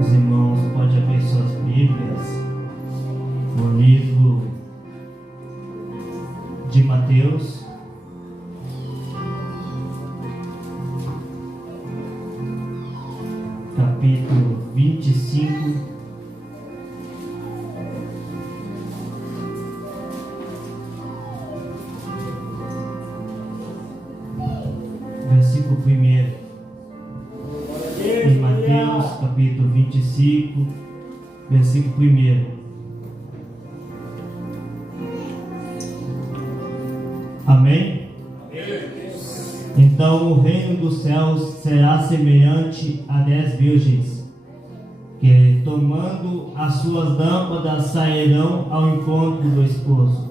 Os irmãos podem abrir suas Bíblias no livro de Mateus, capítulo 25, versículo 1. Em Mateus, capítulo 25, versículo 1. Amém? Então o reino dos céus será semelhante a 10 virgens, que tomando as suas lâmpadas sairão ao encontro do esposo.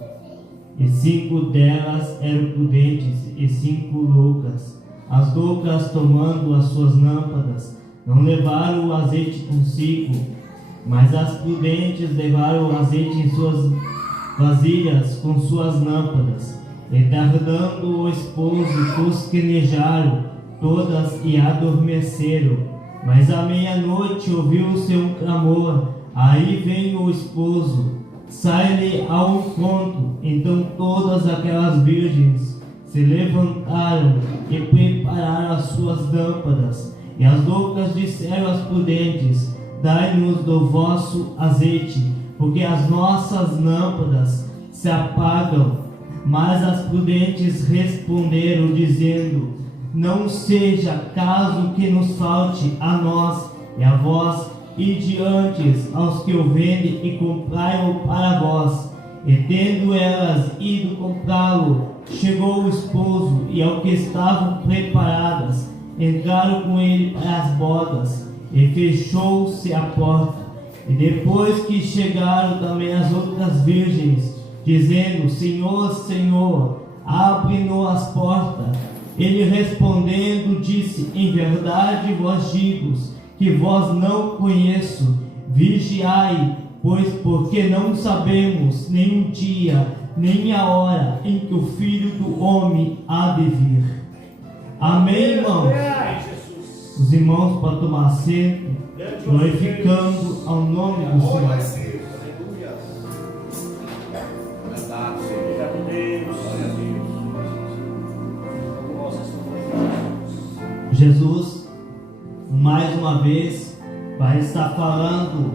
E 5 delas eram prudentes e 5 loucas. As loucas, tomando as suas lâmpadas, não levaram o azeite consigo, mas as prudentes levaram o azeite em suas vasilhas com suas lâmpadas. E tardando o esposo, tosquenejaram todas e adormeceram. Mas à meia-noite ouviu-se um clamor: aí vem o esposo, sai-lhe ao encontro. Então todas aquelas virgens se levantaram e prepararam as suas lâmpadas. E as loucas disseram às prudentes: dai-nos do vosso azeite, porque as nossas lâmpadas se apagam. Mas as prudentes responderam, dizendo: não seja caso que nos falte a nós e a vós, e diante aos que o vendem e comprai-o para vós. E tendo elas ido comprá-lo, chegou o esposo, e ao que estavam preparadas, entraram com ele para as bodas, e fechou-se a porta. E depois que chegaram também as outras virgens, dizendo: Senhor, Senhor, abre-nos as portas. Ele respondendo disse: em verdade vos digo que vós não conheço. Vigiai, pois porque não sabemos nem o dia, nem a hora em que o Filho do Homem há de vir. Amém, irmãos? Os irmãos podem tomar assento, glorificando ao nome do Senhor. Jesus, mais uma vez, vai estar falando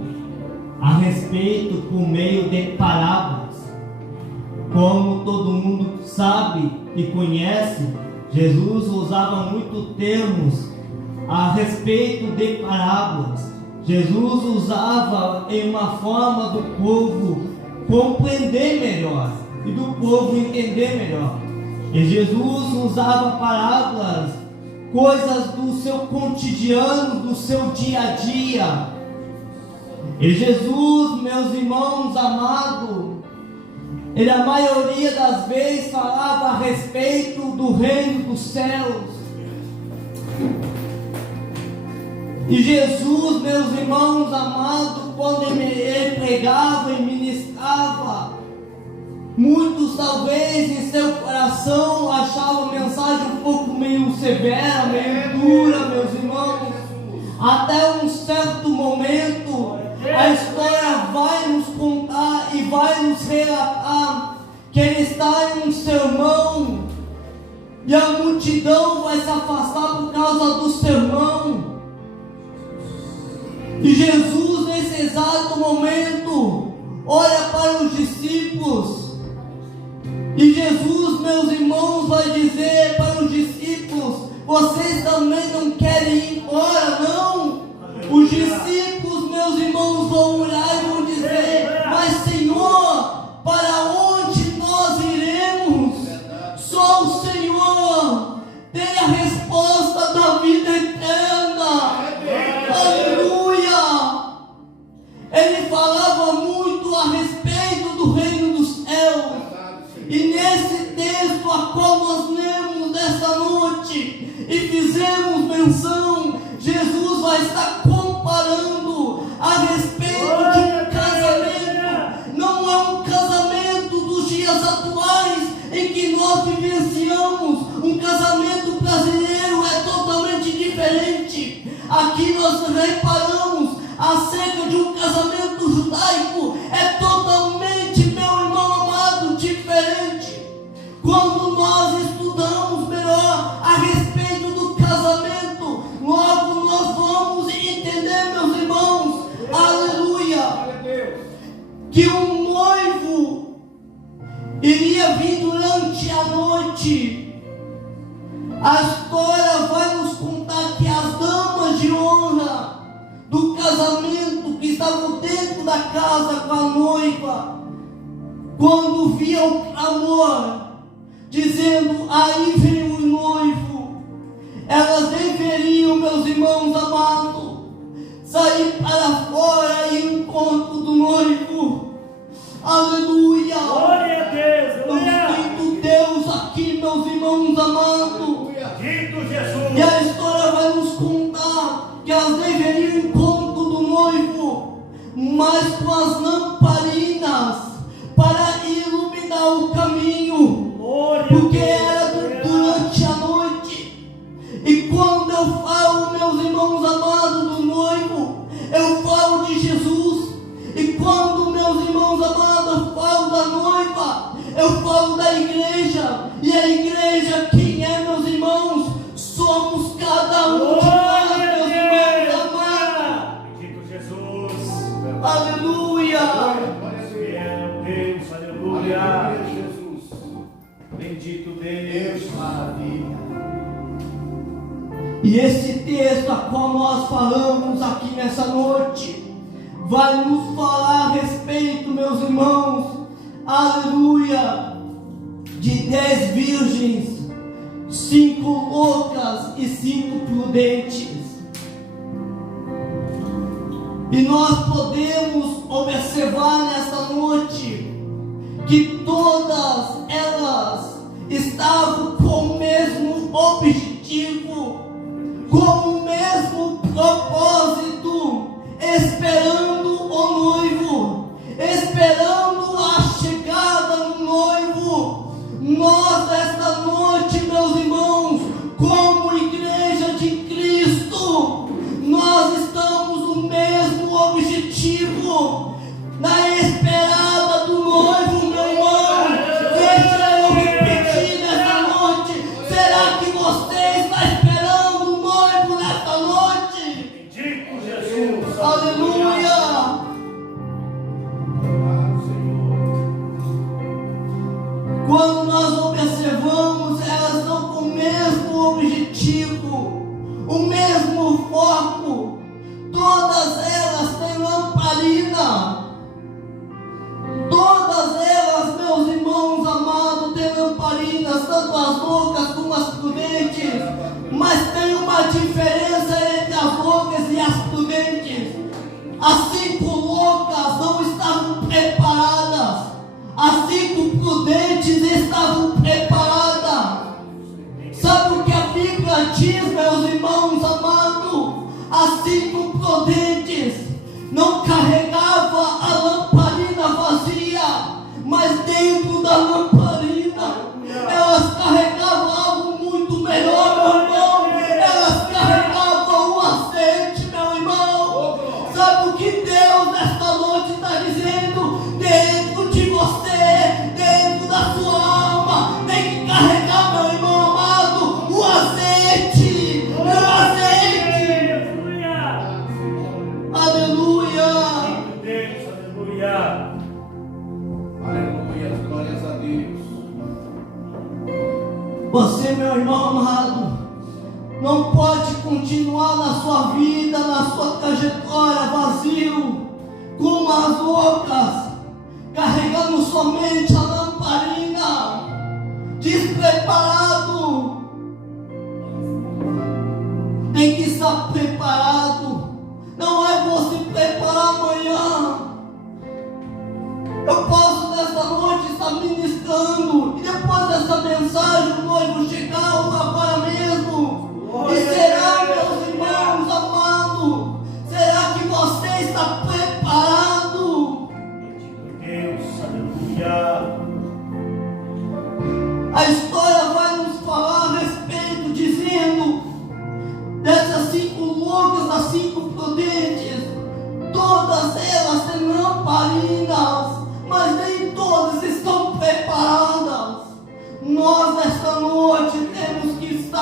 a respeito por meio de parábolas. Como todo mundo sabe e conhece, Jesus usava muito termos a respeito de parábolas. Jesus usava em uma forma do povo compreender melhor e do povo entender melhor. E Jesus usava parábolas, coisas do seu cotidiano, do seu dia a dia. E Jesus, meus irmãos amados, ele a maioria das vezes falava a respeito do reino dos céus. E Jesus, meus irmãos amados, quando ele pregava e ministrava, muitos talvez em seu coração achavam a mensagem um pouco meio severa, meio dura, meus irmãos. Até um certo momento a história vai nos contar e vai nos relatar que ele está em um sermão e a multidão vai se afastar por causa do sermão. E Jesus, nesse exato momento, olha para os discípulos. E Jesus, meus irmãos, vai dizer para os discípulos: vocês também não querem ir embora, não? Os discípulos, meus irmãos, vão olhar e vão dizer: mas Senhor, para onde nós iremos? Só o Senhor tem a resposta da vida eterna. Aleluia! Ele falava muito a respeito do reino dos céus. E nesse texto a qual nós lemos nesta noite e fizemos menção, Jesus vai estar comparando a respeito de um casamento. Não é um casamento dos dias atuais em que nós vivenciamos. Um casamento brasileiro é totalmente diferente. Aqui nós reparamos a acerca de um casamento judaico é totalmente, meu irmão amado, diferente. Quando nós estudamos melhor a respeito do casamento, logo nós vamos entender, meus irmãos, aleluia, que o noivo iria vir durante a noite. A história vai nos contar que as damas de honra do casamento que estavam dentro da casa com a noiva, quando viam o clamor, dizendo: aí vem o noivo, elas deveriam, meus irmãos amados, sair para fora em encontro do noivo. Aleluia! Glória a Deus! Bendito Deus aqui, meus irmãos amados. Dito Jesus! E a história vai nos contar que elas deveriam ir em encontro do noivo, mas com as lamparinas para iluminar o caminho, porque era durante a noite. E quando eu falo, meus irmãos amados, do noivo, eu falo de Jesus. E quando, meus irmãos amados, eu falo da noiva, eu falo da igreja. E a igreja, quem é, meus irmãos? Somos cada um de nós, meus irmãos amados. Bendito Jesus! Aleluia! Fiel Deus, aleluia! Jesus. Bendito Deus! Maravilha. E esse texto a qual nós falamos aqui nessa noite vai nos falar a respeito, meus irmãos, aleluia, de 10 virgens, 5 loucas e 5 prudentes. E nós podemos observar nessa noite que todas elas estavam com o mesmo objetivo, com o mesmo propósito, esperando o noivo, esperando a chegada do noivo. Nós, esta noite, meus irmãos, como igreja de Cristo, nós estamos no mesmo objetivo, na esperada do noivo, meu irmão. Deixa eu repetir nessa noite: será que você está esperando o noivo nessa noite? Bendito Jesus! Aleluia! Quando nós observamos, elas estão com o mesmo objetivo, o mesmo foco. Todas elas têm lamparina. Todas elas, meus irmãos amados, têm lamparinas, tanto as loucas como as prudentes. Mas tem uma diferença entre as loucas e as prudentes. As 5 loucas não estavam preparadas, as 5 prudentes estavam preparadas. Sabe o que a Bíblia diz, meus irmãos amados? As 5 prudentes não carregavam a lamparina vazia, mas dentro da lamparina elas carregavam algo muito melhor, meu irmão. Elas carregavam o azeite, meu irmão. Sabe o que Deus nesta noite está dizendo? Dentro de você, dentro da sua alma, tem que carregar, meu irmão amado, o azeite, o azeite. Aleluia. Bendito Deus, aleluia! Aleluia. Glórias a Deus. Você, meu irmão amado, não pode continuar na sua vida, na sua trajetória vazio, como as loucas, carregando somente a lamparina, despreparado. Tem que estar preparado. Não é você preparar amanhã. Eu posso nesta noite estar ministrando, e depois dessa mensagem o noivo chegar agora mesmo. E será, meus irmãos amados, será que você está preparado? Bendito Deus, aleluia! A história vai nos falar a respeito, dizendo dessas 5 loucas, das 5 prudentes.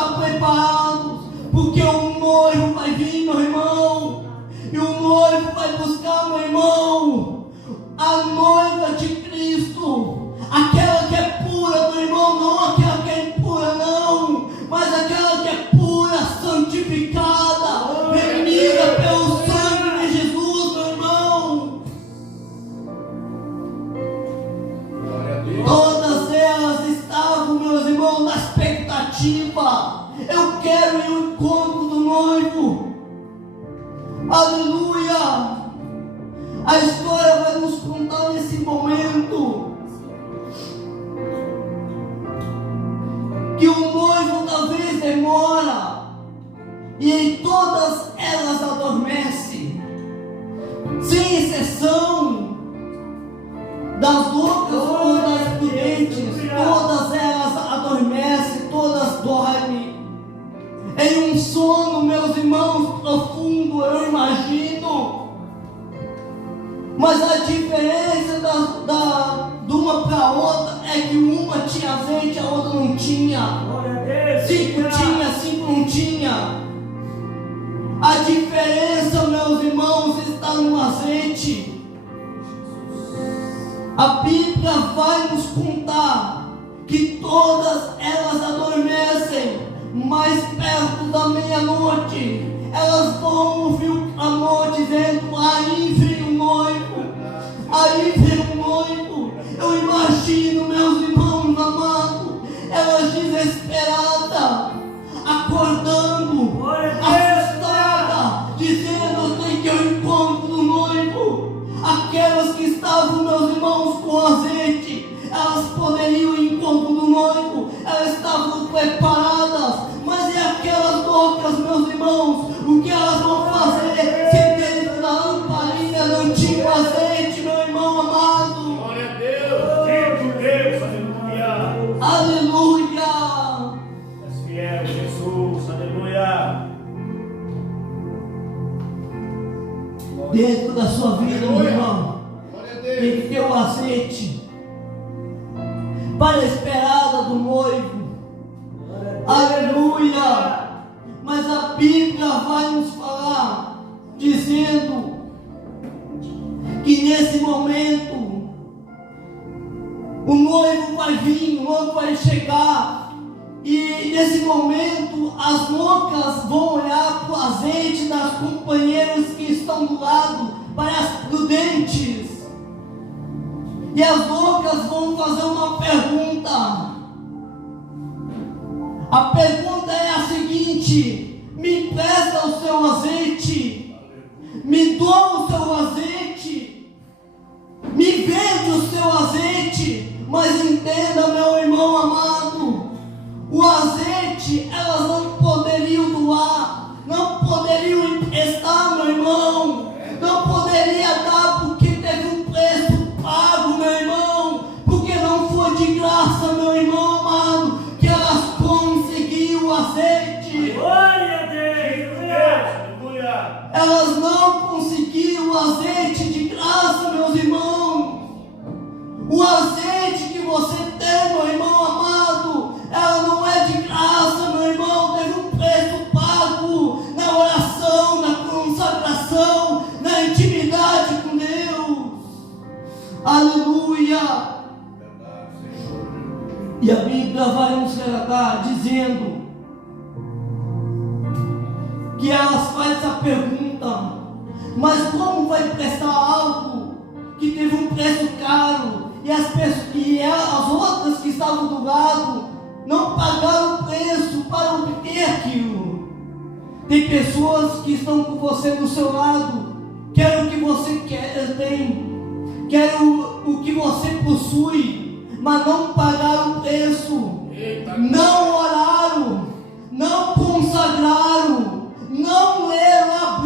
estar preparados, porque o noivo vai vir, meu irmão, e o noivo vai buscar, meu irmão, a noiva de Cristo, aquela que é pura, meu irmão, não aquela que é impura, não, mas aquela que é pura, santificada, remida pelo sangue de Jesus, meu irmão. Glória a Deus. Todas elas estavam, meus irmãos, na expectativa. Eu quero ir ao encontro do noivo. Aleluia. A história vai nos contar nesse momento que o noivo talvez demora e em todas elas adormece, sem exceção das loucas ou das prudentes, todas elas adormecem, todas dormem em um sono, meus irmãos, profundo, eu imagino. Mas a diferença de uma para a outra é que uma tinha azeite, a outra não tinha. 5 tinha, 5 não tinha. A diferença, meus irmãos, está no azeite. A Bíblia vai nos contar que todas elas adormecem, mas perto da meia-noite elas vão ouvir o clamor dizendo: aí vem o noivo, aí vem o noivo. Eu imagino, meus irmãos amados, elas desesperadas, acordando, assustadas, dizendo: eu tenho que ir ao encontro do noivo. Aquelas que estavam, meus irmãos, com azeite, elas poderiam ir ao encontro do noivo, elas estavam preparadas. Mas e aquelas loucas, meus irmãos, o que elas vão fazer se dentro da lamparina não tinha azeite, meu irmão amado? Glória a Deus. Deus, aleluia. Aleluia. És fiel, Jesus, aleluia. Dentro da sua vida, meu irmão, Glória a tem Deus. que ter o azeite para a esperada do noivo. Aleluia. Mas a Bíblia vai nos falar, dizendo que nesse momento o noivo vai vir, o noivo vai chegar, e nesse momento as loucas vão olhar para o azeite das companheiras que estão do lado, para as prudentes, e as loucas vão fazer uma pergunta. A pergunta é a seguinte: me empresta o seu azeite, me doa o seu azeite, me vende o seu azeite. Mas entenda, meu irmão amado, o azeite elas não poderiam doar, não poderiam emprestar, meu irmão, não poderia dar, porque teve um preço pago, meu irmão, porque não foi de graça, meu irmão amado, que elas conseguiram o azeite. Glória a Deus, aleluia. Elas não conseguiram o azeite de graça, meus irmãos. O azeite que você tem, meu irmão amado, ela não é de graça, meu irmão. Teve um preço pago na oração, na consagração, na intimidade com Deus. Aleluia. Verdade, Senhor. E a Bíblia vai nos relatar dizendo que elas fazem essa pergunta: mas como vai prestar algo que teve um preço caro e as outras que estavam do lado não pagaram o preço para obter aquilo? Tem pessoas que estão com você do seu lado, querem o que você tem, querem o que você possui, mas não pagaram o preço, não oraram, não consagraram, não leram a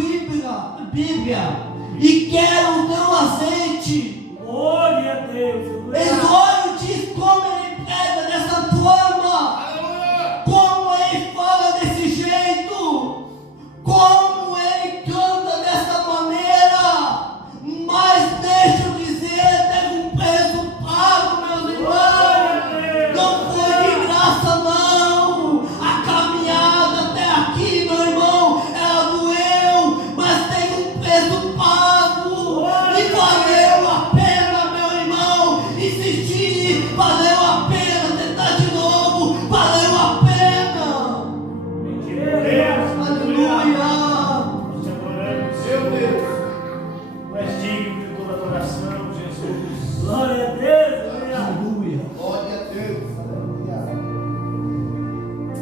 Bíblia e querem o teu azeite. Glória a Deus, aleluia. Exório diz como ele prega dessa forma, Aleluia. como ele fala desse jeito, como ele canta dessa maneira. Mas deixa eu dizer, teve um preço pago, meus irmãos. Não foi de graça, não. A caminhada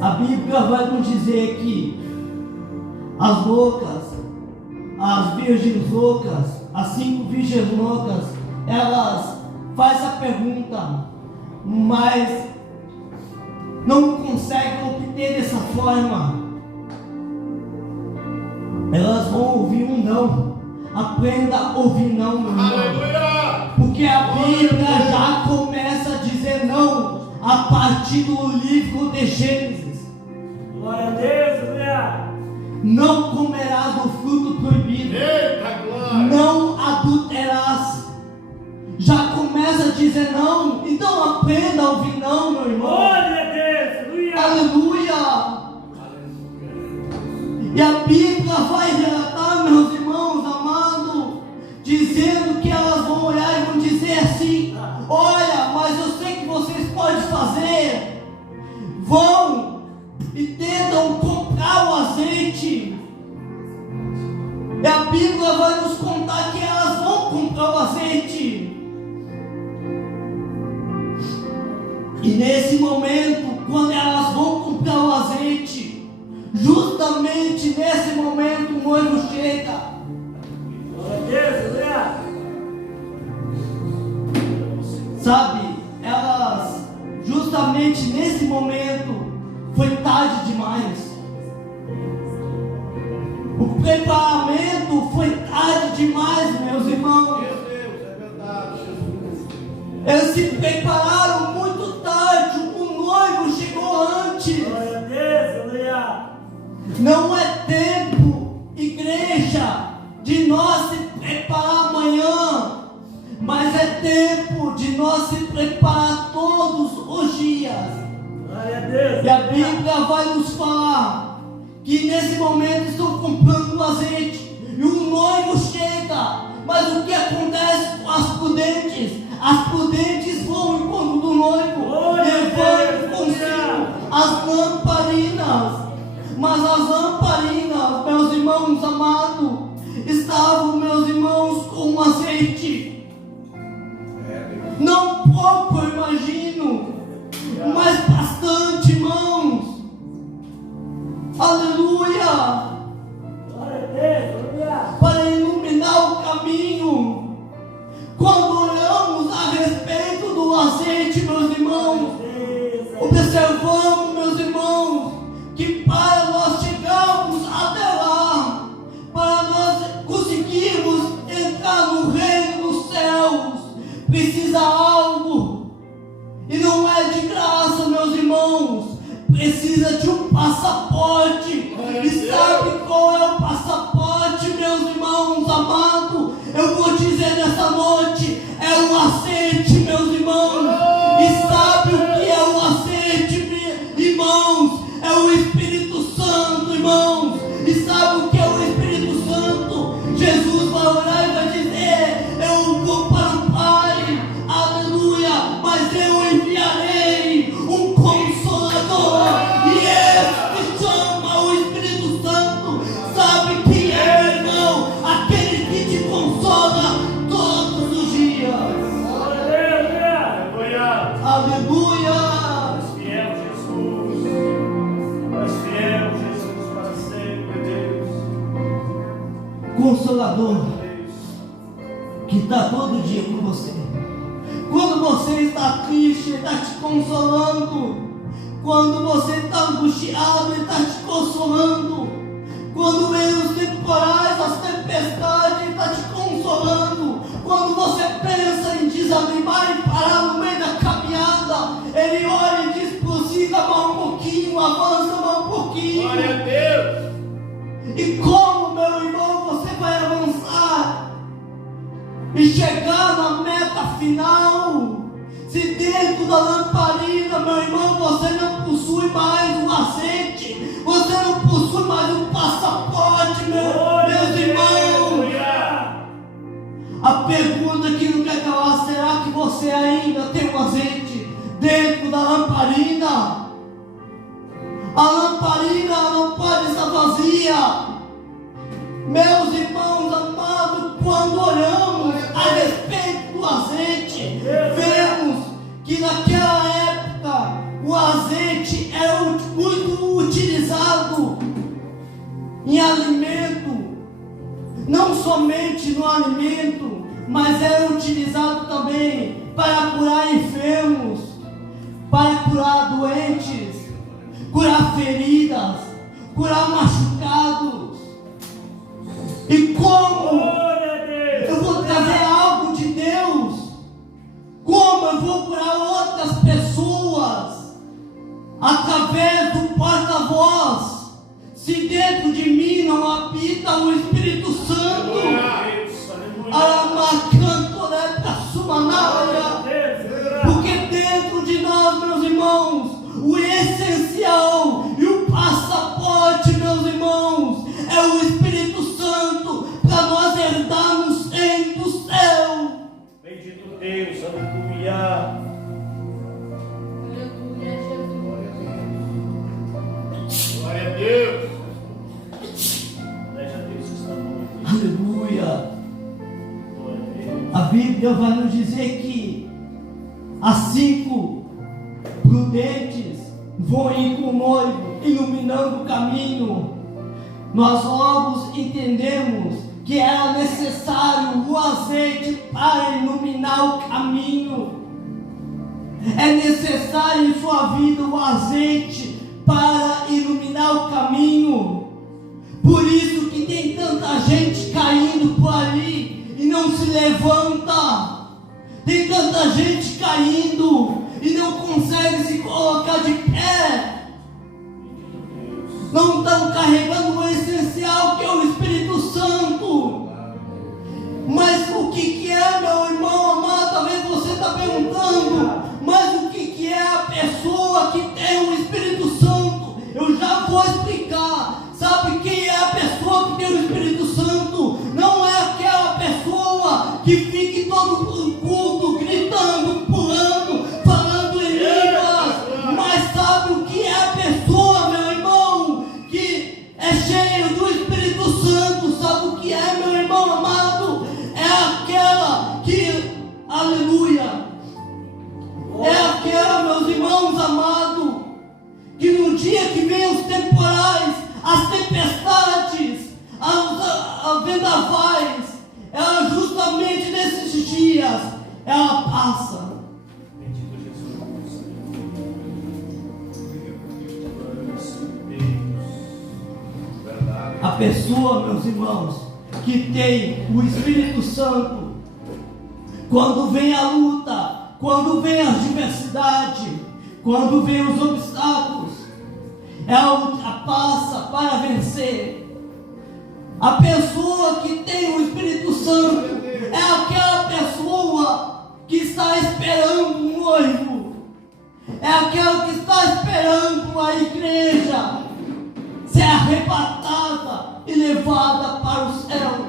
A Bíblia vai nos dizer que as loucas, as virgens loucas, as 5 virgens loucas, elas fazem a pergunta, mas não conseguem obter dessa forma. Elas vão ouvir um não. Aprenda a ouvir não, meu irmão. Aleluia! Porque a Bíblia já começa a dizer não a partir do livro de Gênesis. Glória a Deus, aleluia. Não comerás do fruto proibido. Eita glória! Não adulterarás. Já começa a dizer não. Então aprenda a ouvir não, meu irmão. Glória a Deus, aleluia. Aleluia. E a Bíblia vai relatar, meus irmãos amados, dizendo que elas vão olhar e vão dizer assim: olha, mas eu sei que vocês podem fazer. Vão e tentam comprar o azeite. E a Bíblia vai nos contar que elas vão comprar o azeite. E nesse momento, quando elas vão comprar o azeite, justamente nesse momento o noivo chega. Glória a Deus, aleluia. Sabe, elas, justamente nesse momento, foi tarde demais. O preparamento foi tarde demais, meus irmãos. Meu Deus, é verdade, Jesus. Eles se prepararam muito tarde, o noivo chegou antes. Glória a Deus, aleluia. Não é tempo, igreja, de nós se preparar amanhã, mas é tempo de nós se preparar todos os dias. Glória a Deus. E a Bíblia vai nos falar que nesse momento estão comprando o azeite e o noivo chega. Mas o que acontece com as prudentes? As prudentes vão ao encontro do noivo, levando consigo as lamparinas. Mas as lamparinas, meus irmãos amados, estavam, meus irmãos, com azeite. Não pouco, eu imagino, mas bastante, irmãos. Aleluia! Glória a Deus, aleluia. Para iluminar o caminho. Quando olhamos a respeito do azeite, meus irmãos, observamos, meus irmãos, que para nós chegarmos até lá, para nós conseguirmos entrar no reino dos céus, precisa algo, e não é de graça, meus irmãos, precisa de um passaporte. E sabe qual é o passaporte, meus irmãos amados? Eu vou dizer nessa noite: é o azeite, meus irmãos. E sabe o que é o azeite, irmãos? É o Espírito Santo, irmãos. E sabe o que é o Espírito Santo? Jesus vai orar e vai dizer: eu vou para o Pai, aleluia, mas eu enviarei um Consolador, e esse se chama o Espírito Santo. Sabe quem é, meu irmão? Aquele que te consola todos os dias. Aleluia. Aleluia. És fiel, Jesus. És fiel, Jesus, para sempre, Deus. Consolador Deus. que está todo dia com você. Quando você está triste, Ele está te consolando. Quando você está angustiado, Ele está te consolando. Quando vem os temporais, as tempestades, Ele está te consolando. Quando você pensa em desanimar e parar no meio da caminhada, Ele olha e diz: prossiga mais um pouquinho, avança mais um pouquinho. Glória a Deus! E como, meu irmão, você vai avançar e chegar na meta final? Se dentro da lamparina, meu irmão, você não possui mais um azeite, você não possui mais um passaporte, meus irmãos. Aleluia. A pergunta que não quer calar: será que você ainda tem um azeite dentro da lamparina? A lamparina não pode estar vazia. Meus irmãos amados, quando olhamos a respeito do azeite, vemos que naquela época o azeite era muito no alimento, mas era utilizado também para curar enfermos, para curar doentes, curar feridas, curar machucados. E como eu vou trazer algo de Deus? Como eu vou curar outras pessoas? Através do porta-voz. Se dentro de mim não habita o Espírito Santo, porque dentro de nós, meus irmãos, o essencial e o passaporte, meus irmãos, é o Espírito Santo para nós herdarmos reino do céu. Bendito Deus, aleluia. Glória a Deus. Deixa Deus esta noite. Aleluia. Glória a Deus. A Bíblia vai nos dizer que as 5 prudentes vão ir com o noivo, iluminando o caminho. Nós logo entendemos que era necessário o azeite para iluminar o caminho. É necessário em sua vida o azeite para iluminar o caminho. Por isso que tem tanta gente caindo por ali e não se levanta. Tem tanta gente caindo e não consegue se colocar de pé. Não estão carregando o essencial, que é o Espírito Santo. Mas o que é, meu irmão amado? Talvez você está perguntando, mas o que é a pessoa que tem o Espírito Santo? Eu já vou explicar. Sabe quem é a pessoa que tem o Espírito Santo? Não é aquela pessoa que fica em todo culto, gritando, pulando, falando em línguas. Mas sabe o que é a pessoa, meu irmão, que é cheio do Espírito Santo? Sabe o que é, meu irmão amado? É aquela que, aleluia, é aquela, meus irmãos amados, que no dia que vem os temporais, as tempestades, as vendavais, ela justamente nesses dias, ela passa. Bendito Jesus. Deus. Verdade. A pessoa, meus irmãos, que tem o Espírito Santo, quando vem a luta, quando vem a adversidade, quando vem os obstáculos, ela ultrapassa para vencer. A pessoa que tem o Espírito Santo é aquela pessoa que está esperando um noivo, é aquela que está esperando a igreja ser arrebatada e levada para os céus.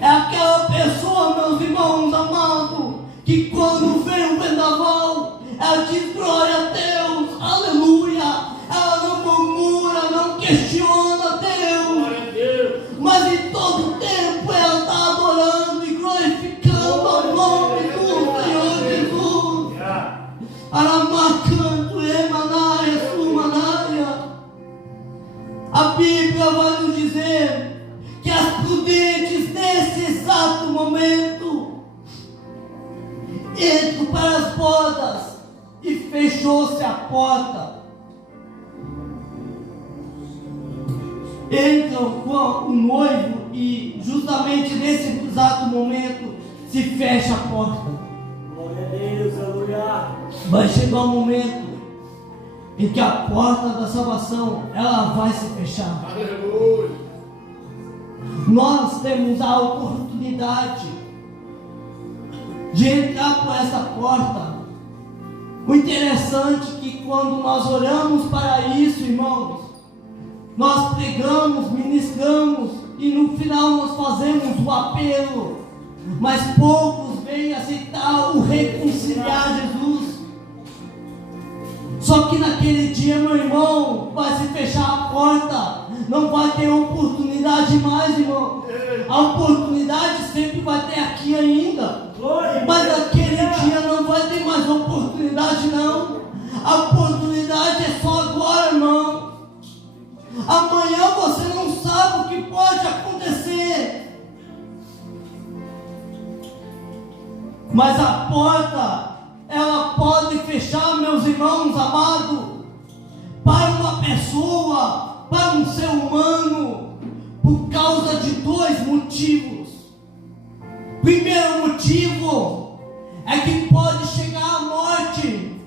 É aquela pessoa, meus irmãos amados, que quando vem o vendaval, ela diz glória a Deus, aleluia. Ela não murmura, não questiona Deus, Glória a Deus. mas em todo tempo ela está adorando e glorificando o nome do Senhor Jesus. Aramacanto, Emanaia, Sumanaia. A Bíblia vai nos dizer que as prudentes nesse exato momento entram para as bodas e fechou-se a porta. Entram com o noivo e justamente nesse exato momento se fecha a porta. Glória a Deus, aleluia. Vai chegar um momento em que a porta da salvação ela vai se fechar. Aleluia. Nós temos a oportunidade de entrar por essa porta. O interessante é que quando nós oramos para isso, irmãos, nós pregamos, ministramos e no final nós fazemos o apelo, mas poucos vêm aceitar o reconciliar Jesus. Só que naquele dia, meu irmão, vai se fechar a porta, não vai ter oportunidade mais, irmão. A oportunidade sempre vai ter aqui ainda, mas naquele dia não vai ter mais oportunidade não. A oportunidade é só agora, irmão. Amanhã você não sabe o que pode acontecer. Mas a porta, ela pode fechar, meus irmãos amados, para uma pessoa, para um ser humano, por causa de dois motivos. Primeiro motivo é que pode chegar a morte.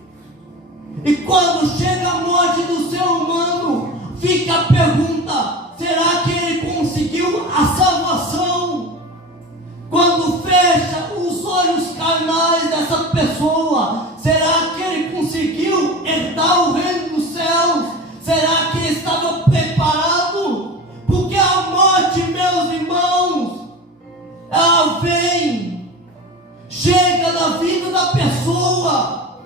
E quando chega a morte do ser humano, fica a pergunta: será que ele conseguiu a salvação? Quando fecha os olhos carnais dessa pessoa, será que ele conseguiu herdar o reino dos céus? Será que ele estava preparado? Porque a morte, meus irmãos, ela vem, chega na vida da pessoa.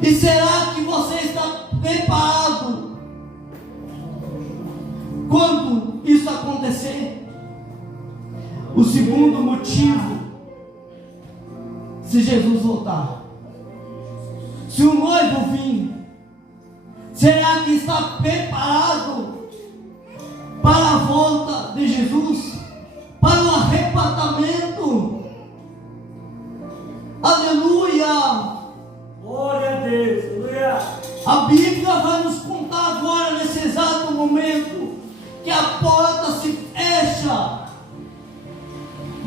E será que você está preparado quando isso acontecer? O segundo motivo, se Jesus voltar, se o noivo vir, será que está preparado para a volta de Jesus, para o arrebatamento? Aleluia! Glória a Deus, aleluia. A Bíblia vai nos contar agora, nesse exato momento, que a porta se fecha.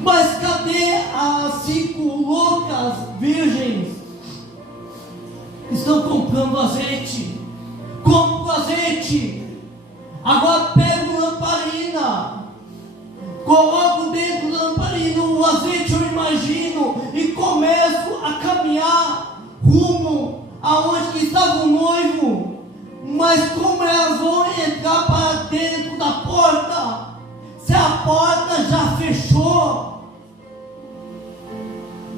Mas cadê as 5 loucas virgens? Estão comprando azeite. Compro azeite. Agora pego lamparina. Coloco dentro da lamparina o azeite, eu imagino, e começo a caminhar rumo aonde que estava o noivo. Mas como elas vão entrar para dentro da porta, se a porta já fechou?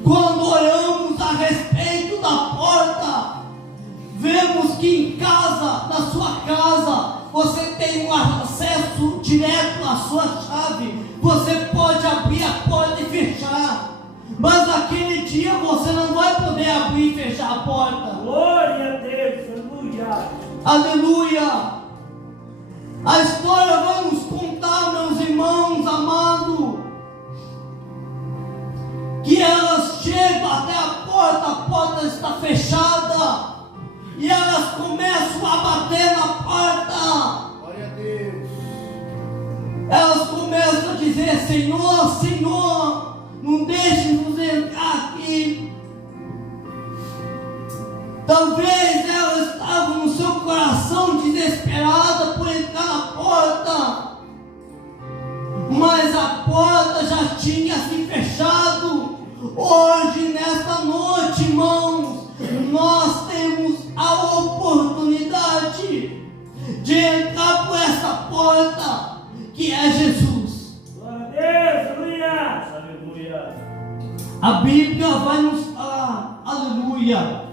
Quando olhamos a respeito da porta, vemos que em casa, na sua casa, você tem um acesso direto à sua chave. Você pode abrir a porta e fechar, mas naquele dia você não vai poder abrir e fechar a porta. Glória a Deus, aleluia. Aleluia! A história vai nos contar, meus irmãos amados, que elas chegam até a porta está fechada, e elas começam a bater na porta. Glória a Deus. Elas começam a dizer: Senhor, Senhor, não deixe-nos entrar aqui. Talvez elas estavam no seu coração desesperada por entrar na porta, mas a porta já tinha se fechado. Hoje, nesta noite, irmãos, nós temos a oportunidade de entrar por essa porta, que é Jesus. Glória a Deus, aleluia. Aleluia. A Bíblia vai nos falar, aleluia.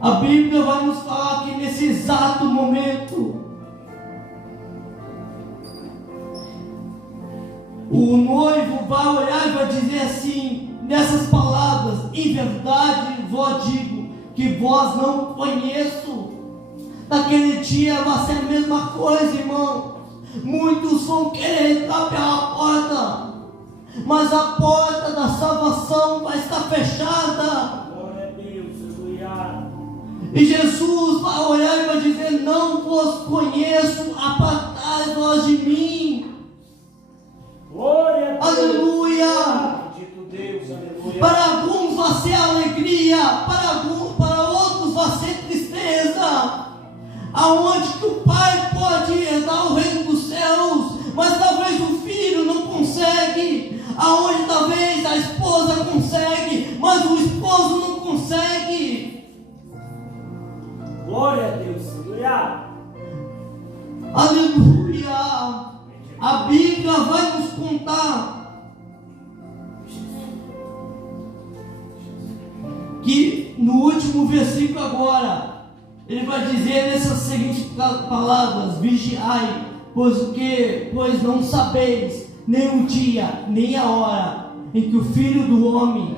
A Bíblia vai nos falar que nesse exato momento, o noivo vai olhar e vai dizer assim, nessas palavras: em verdade vos digo que vós não conheço. Naquele dia vai ser a mesma coisa, irmão. Muitos vão querer entrar pela porta, mas a porta da salvação vai estar fechada. Glória a Deus, aleluia. E Jesus vai olhar e vai dizer: não vos conheço, apartai-vos de mim. Glória a Deus. Aleluia. Bendito Deus, aleluia. Para alguns vai ser alegria, para outros vai ser tristeza. Aonde que o pai pode herdar o reino dos céus, mas talvez o filho não consegue. Aonde talvez a esposa consegue, mas o esposo não consegue. Glória a Deus, aleluia. Aleluia. A Bíblia vai nos contar que no último versículo agora, ele vai dizer nessas seguintes palavras: vigiai, pois não sabeis nem o dia, nem a hora em que o Filho do Homem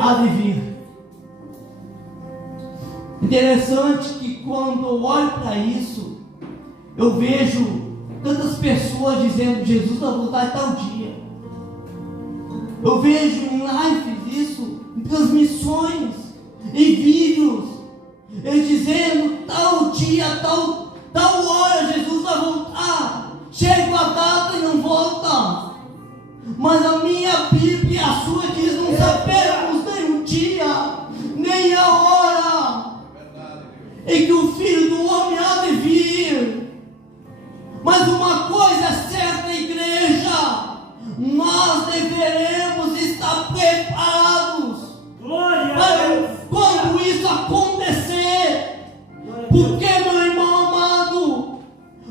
há de vir. Interessante que quando eu olho para isso, eu vejo tantas pessoas dizendo: Jesus vai voltar tal dia. Eu vejo em lives isso em transmissões, em vídeos, ele dizendo tal dia, tal hora Jesus vai voltar. Chega a data e não volta. Mas a minha Bíblia e a sua diz: não sabemos nem o dia, nem a hora em que o Filho do Homem há de vir. Mas uma coisa é certa, igreja: nós deveremos estar preparados para quando isso acontecer. Porque, meu irmão amado,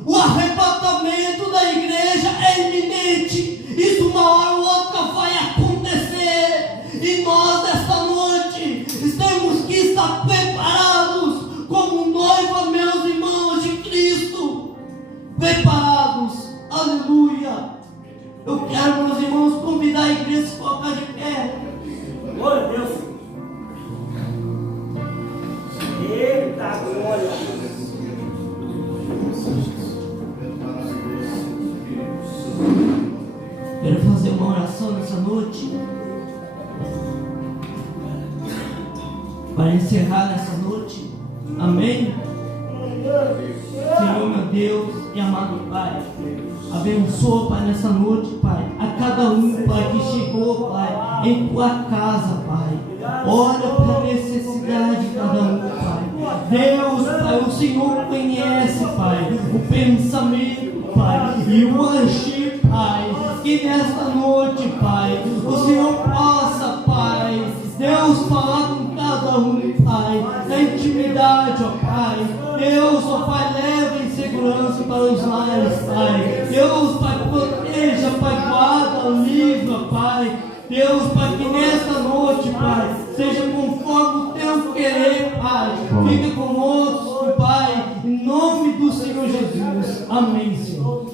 o arrebatamento da igreja é iminente. Isso uma hora ou outra vai acontecer. E nós, esta noite, temos que estar preparados como noiva, meus irmãos de Cristo. Preparados. Aleluia. Eu quero, meus irmãos, convidar a igreja a se colocar de pé. Glória a Deus. Eita glória. Quero fazer uma oração nessa noite para encerrar essa noite. Amém? Senhor, meu Deus e amado Pai, abençoa, Pai, nessa noite, Pai, a cada um, Pai, que chegou, Pai, em tua casa, Pai. Olha para a necessidade de cada um, Pai. Deus, Pai, o Senhor conhece, Pai, o pensamento, Pai, e o agir, Pai. Que nesta noite, Pai, o Senhor possa, Pai, Deus, falar com cada um, Pai, na intimidade, ó Pai. Deus, ó Pai, leva em segurança para os lares, Pai. Deus, Pai, proteja, Pai, guarda, livra, Pai. Deus, Pai, que nesta noite, Pai, seja conforme o teu querer, Pai. Fica conosco, Pai, em nome do Senhor Jesus. Amém, Senhor.